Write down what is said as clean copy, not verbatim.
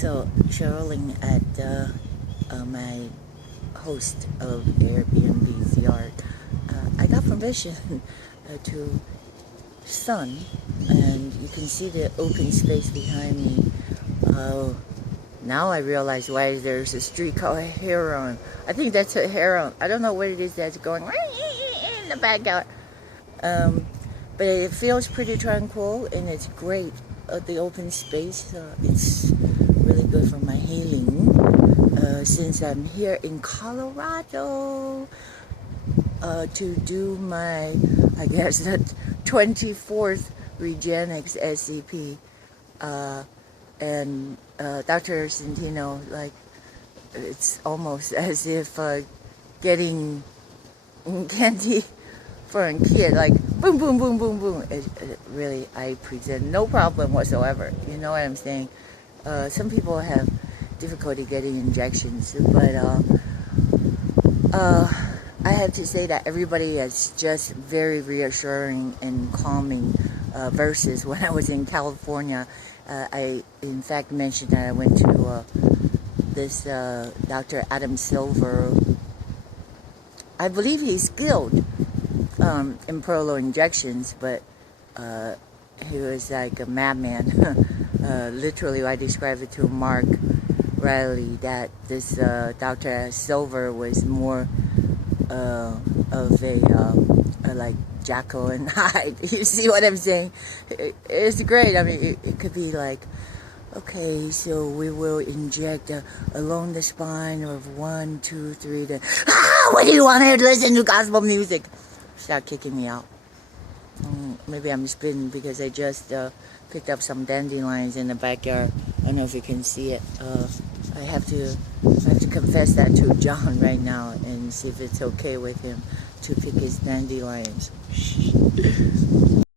So, Cheryl Ling at my host of Airbnb's yard. I got permission to sun, and you can see the open space behind me. Now I realize why there's a street called a heron. I think that's a heron. I don't know what it is that's going in the backyard. But it feels pretty tranquil, and it's great. The open space, it's really good for my healing. Since I'm here in Colorado to do my, I guess, the 24th Regenix SCP. And Dr. Centino, like, it's almost as if getting candy for a kid, like boom, boom, boom, boom, boom. It really, I present no problem whatsoever. You know what I'm saying? Some people have difficulty getting injections, but I have to say that everybody is just very reassuring and calming versus when I was in California. I, in fact, mentioned that I went to this Dr. Adam Silver. I believe he's skilled in prolo injections, but he was like a madman. Literally, I described it to Mark Riley that this Dr. Silver was more of a like Jekyll and Hyde. You see what I'm saying? It's great. I mean, it could be like, okay, so we will inject along the spine of 1, 2, 3. What do you want to listen to gospel music? Start kicking me out. Maybe I'm spitting because I just picked up some dandelions in the backyard. I don't know if you can see it. I have to confess that to John right now and see if it's okay with him to pick his dandelions.